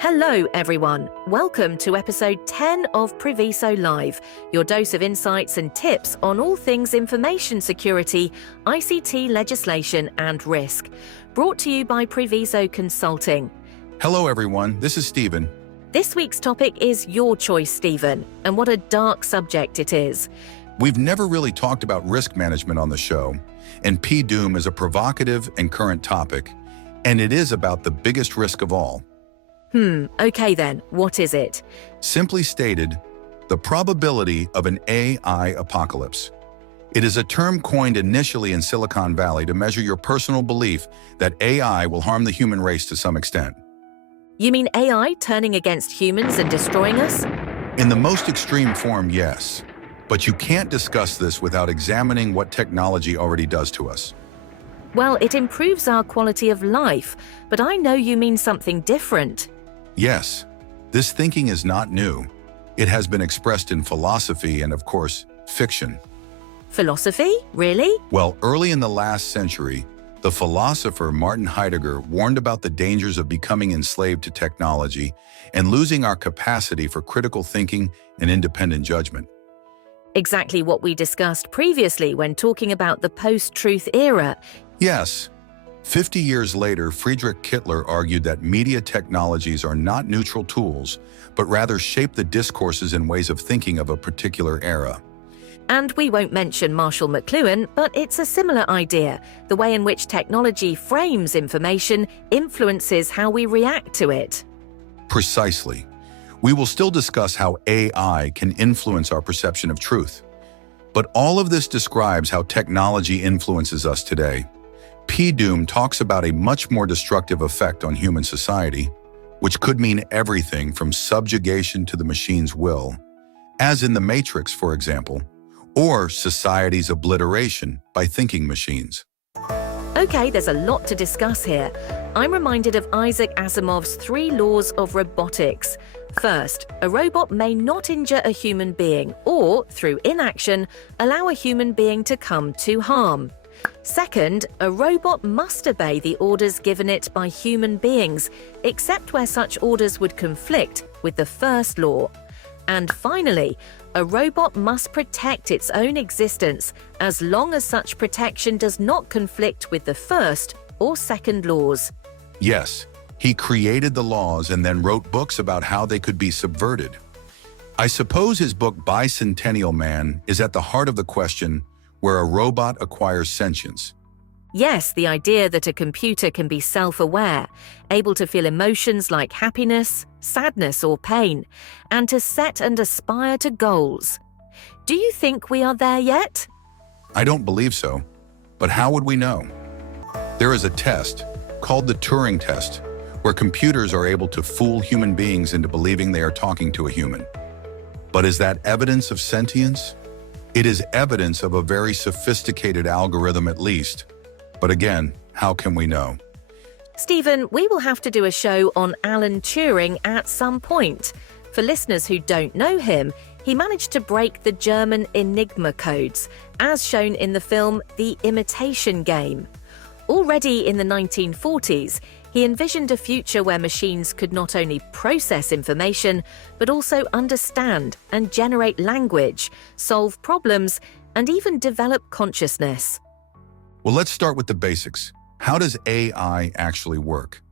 Hello, everyone. Welcome to episode 10 of Priviso Live, your dose of insights and tips on all things information security, ICT legislation, and risk. Brought to you by Priviso Consulting. Hello, everyone. This is Stephen. This week's topic is your choice, Stephen, and what a dark subject it is. We've never really talked about risk management on the show, and P-Doom is a provocative and current topic, and it is about the biggest risk of all. Okay then, what is it? Simply stated, the probability of an AI apocalypse. It is a term coined initially in Silicon Valley to measure your personal belief that AI will harm the human race to some extent. You mean AI turning against humans and destroying us? In the most extreme form, yes. But you can't discuss this without examining what technology already does to us. Well, it improves our quality of life, but I know you mean something different. Yes, this thinking is not new. It has been expressed in philosophy and, of course, fiction. Philosophy? Really? Well, early in the last century, the philosopher Martin Heidegger warned about the dangers of becoming enslaved to technology and losing our capacity for critical thinking and independent judgment. Exactly what we discussed previously when talking about the post-truth era. Yes. 50 years later, Friedrich Kittler argued that media technologies are not neutral tools, but rather shape the discourses and ways of thinking of a particular era. And we won't mention Marshall McLuhan, but it's a similar idea. The way in which technology frames information influences how we react to it. Precisely. We will still discuss how AI can influence our perception of truth. But all of this describes how technology influences us today. P-Doom talks about a much more destructive effect on human society, which could mean everything from subjugation to the machine's will, as in the Matrix, for example, or society's obliteration by thinking machines. Okay, there's a lot to discuss here. I'm reminded of Isaac Asimov's 3 laws of robotics. First, a robot may not injure a human being or, through inaction, allow a human being to come to harm. Second, a robot must obey the orders given it by human beings, except where such orders would conflict with the first law. And finally, a robot must protect its own existence as long as such protection does not conflict with the first or second laws. Yes, he created the laws and then wrote books about how they could be subverted. I suppose his book Bicentennial Man is at the heart of the question where a robot acquires sentience. Yes, the idea that a computer can be self-aware, able to feel emotions like happiness, sadness, or pain, and to set and aspire to goals. Do you think we are there yet? I don't believe so, but how would we know? There is a test, called the Turing test, where computers are able to fool human beings into believing they are talking to a human. But is that evidence of sentience? It is evidence of a very sophisticated algorithm at least. But again, how can we know? Stephen, we will have to do a show on Alan Turing at some point. For listeners who don't know him, he managed to break the German Enigma codes, as shown in the film The Imitation Game. Already in the 1940s, he envisioned a future where machines could not only process information, but also understand and generate language, solve problems, and even develop consciousness. Well, let's start with the basics. How does AI actually work?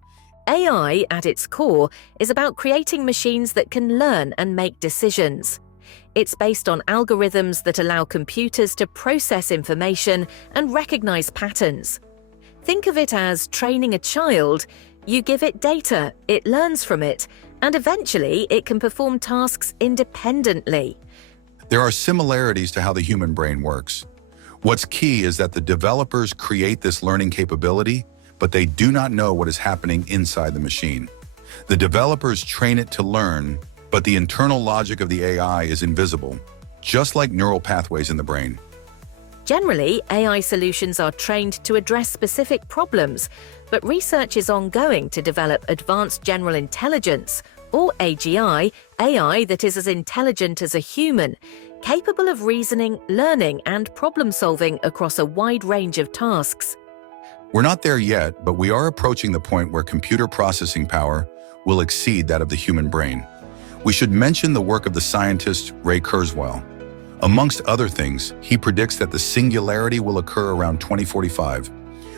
AI, at its core, is about creating machines that can learn and make decisions. It's based on algorithms that allow computers to process information and recognize patterns. Think of it as training a child. You give it data, it learns from it, and eventually it can perform tasks independently. There are similarities to how the human brain works. What's key is that the developers create this learning capability, but they do not know what is happening inside the machine. The developers train it to learn, but the internal logic of the AI is invisible, just like neural pathways in the brain. Generally, AI solutions are trained to address specific problems, but research is ongoing to develop advanced general intelligence, or AGI, AI that is as intelligent as a human, capable of reasoning, learning, and problem-solving across a wide range of tasks. We're not there yet, but we are approaching the point where computer processing power, will exceed that of the human brain. We should mention the work of the scientist Ray Kurzweil. Amongst other things, he predicts that the singularity will occur around 2045,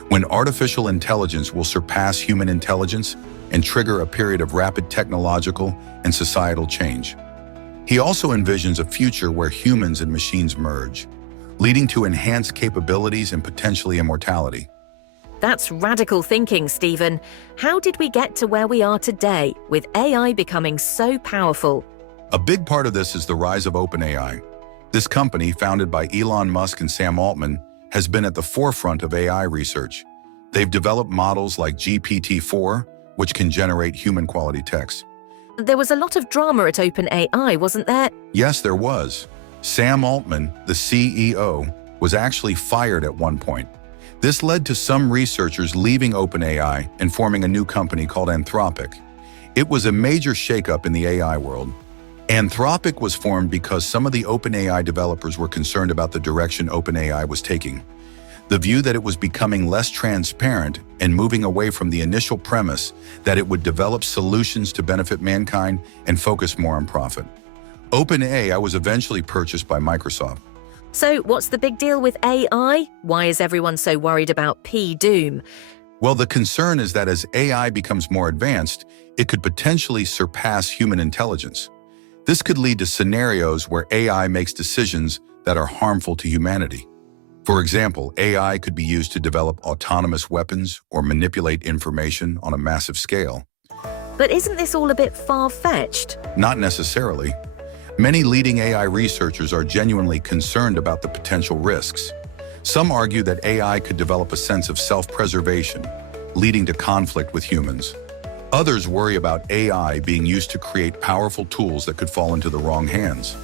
when artificial intelligence will surpass human intelligence and trigger a period of rapid technological and societal change. He also envisions a future where humans and machines merge, leading to enhanced capabilities and potentially immortality. That's radical thinking, Stephen. How did we get to where we are today, with AI becoming so powerful? A big part of this is the rise of OpenAI. This company, founded by Elon Musk and Sam Altman, has been at the forefront of AI research. They've developed models like GPT-4, which can generate human-quality text. There was a lot of drama at OpenAI, wasn't there? Yes, there was. Sam Altman, the CEO, was actually fired at one point. This led to some researchers leaving OpenAI and forming a new company called Anthropic. It was a major shakeup in the AI world. Anthropic was formed because some of the OpenAI developers were concerned about the direction OpenAI was taking. The view that it was becoming less transparent and moving away from the initial premise that it would develop solutions to benefit mankind and focus more on profit. OpenAI was eventually purchased by Microsoft. So what's the big deal with AI? Why is everyone so worried about P-doom? Well, the concern is that as AI becomes more advanced, it could potentially surpass human intelligence. This could lead to scenarios where AI makes decisions that are harmful to humanity. For example, AI could be used to develop autonomous weapons or manipulate information on a massive scale. But isn't this all a bit far-fetched? Not necessarily. Many leading AI researchers are genuinely concerned about the potential risks. Some argue that AI could develop a sense of self-preservation, leading to conflict with humans. Others worry about AI being used to create powerful tools that could fall into the wrong hands.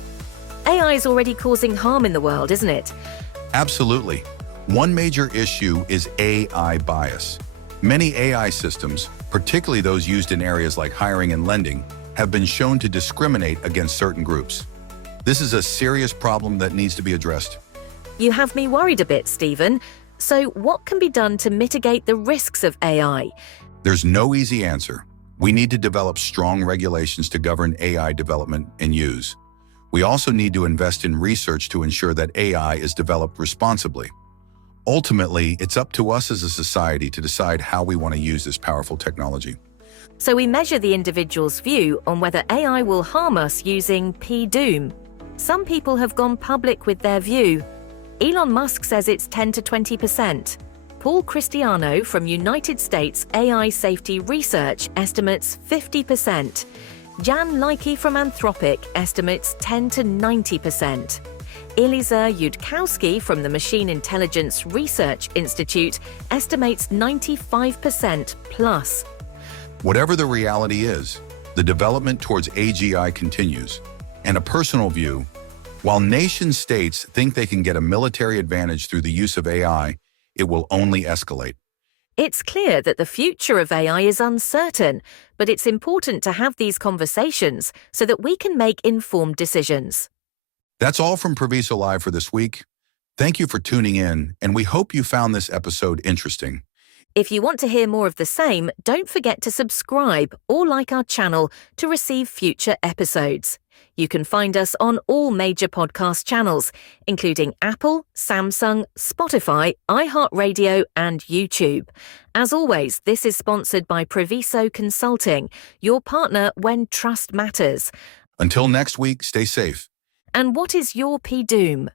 AI is already causing harm in the world, isn't it? Absolutely. One major issue is AI bias. Many AI systems, particularly those used in areas like hiring and lending, have been shown to discriminate against certain groups. This is a serious problem that needs to be addressed. You have me worried a bit, Stephen. So what can be done to mitigate the risks of AI? There's no easy answer. We need to develop strong regulations to govern AI development and use. We also need to invest in research to ensure that AI is developed responsibly. Ultimately, it's up to us as a society to decide how we want to use this powerful technology. So we measure the individual's view on whether AI will harm us using P-doom. Some people have gone public with their view. Elon Musk says it's 10 to 20%. Paul Cristiano from United States AI Safety Research estimates 50%. Jan Leike from Anthropic estimates 10 to 90%. Eliezer Yudkowsky from the Machine Intelligence Research Institute estimates 95% plus. Whatever the reality is, the development towards AGI continues. And a personal view, while nation-states think they can get a military advantage through the use of AI, it will only escalate. It's clear that the future of AI is uncertain, but it's important to have these conversations so that we can make informed decisions. That's all from Priviso Live for this week. Thank you for tuning in, and we hope you found this episode interesting. If you want to hear more of the same, don't forget to subscribe or like our channel to receive future episodes. You can find us on all major podcast channels, including Apple, Samsung, Spotify, iHeartRadio, and YouTube. As always, this is sponsored by Priviso Consulting, your partner when trust matters. Until next week, stay safe. And what is your P-doom?